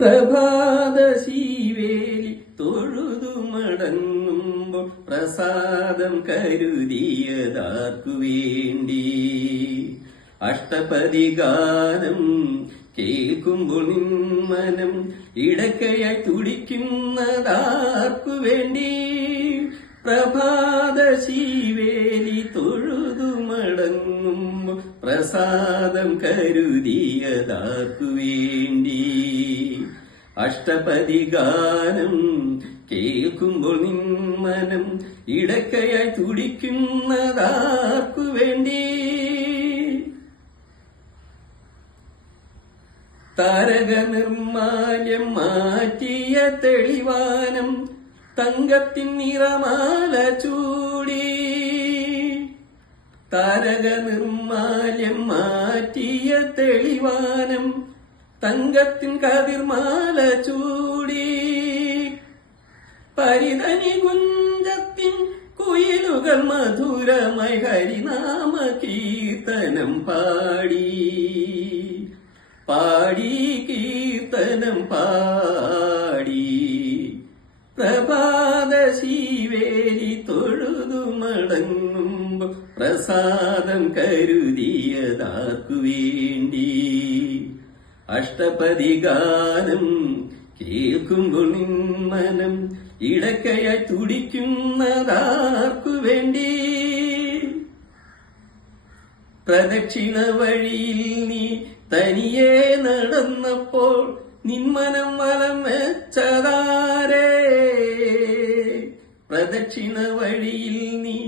പ്രഭാത ശീവേലി തൊഴുതു മടങ്ങുമ്പോൾ പ്രസാദം കരുതിയതാർക്കു വേണ്ടി? അഷ്ടപതി ഗാനം കേൾക്കുമ്പോൾ നിന്മനം ഇടയ്ക്കയായി തുടിക്കുന്നതാർക്കു വേണ്ടി? പ്രഭാത ശീവേലി തൊഴുതു മടങ്ങുമ്പോൾ പ്രസാദം കരുതിയതാർക്കു വേണ്ടി? അഷ്ടപതി ഗാനം കേൾക്കുമ്പോൾ നിന്മനം ഇടയ്ക്കയായി തുടിക്കുന്നതാർക്കു വേണ്ടി? താരക നിർമാല്യം മാറ്റിയ തെളിവാനം തങ്കത്തിൻ നിറമാല ചൂടി. താരക നിർമാല്യം മാറ്റിയ തെളിവാനം തങ്കത്തിൻ കതിർമാല ചൂടി. പരിതനി കുഞ്ചത്തിൻ കുയിലുകൾ മധുരമായി ഹരിനാമ കീർത്തനം പാടി കീർത്തനം പാടി. പ്രഭാത ശീവേലി തൊഴുതു മടങ്ങുമ്പോൾ പ്രസാദം കരുതിയതാർക്കു വേണ്ടി? അഷ്ടപതി ഗാനം കേൾക്കുമ്പോൾ നിന്മനം ഇടയ്ക്കയായി തുടിക്കുന്നതാർക്കു വേണ്ടി? പ്രദക്ഷിണ വഴിയിൽ നീ തനിയെ നടന്നപ്പോൾ നിന്മനം വലം വെച്ചതാരേ? പ്രദക്ഷിണ വഴിയിൽ നീ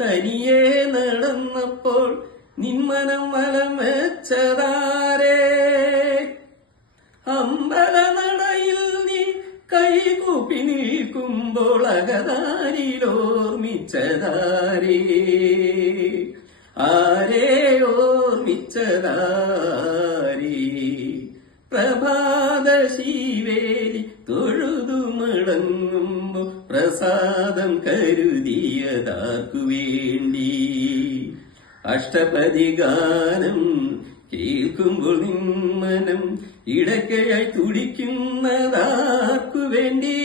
തനിയെ നടന്നപ്പോൾ നിന്മനം വലം വെച്ചതാരേ? അമ്പലനടയിൽ നീ കൈകൂപ്പി നിൽക്കുമ്പോൾ അകതാരിലോർമിച്ചതാരേ? ആരേ ഓർമിച്ചതാരേ? പ്രഭാത ശീവേലി തൊഴുതു മടങ്ങുമ്പോൾ പ്രസാദം കരുതിയതാർക്കു വേണ്ടി? അഷ്ടപതി ഗാനം കേൾക്കുമ്പോൾ നിന്മനം ഇടയ്ക്കയായി തുടിക്കുന്നതാർക്കു വേണ്ടി?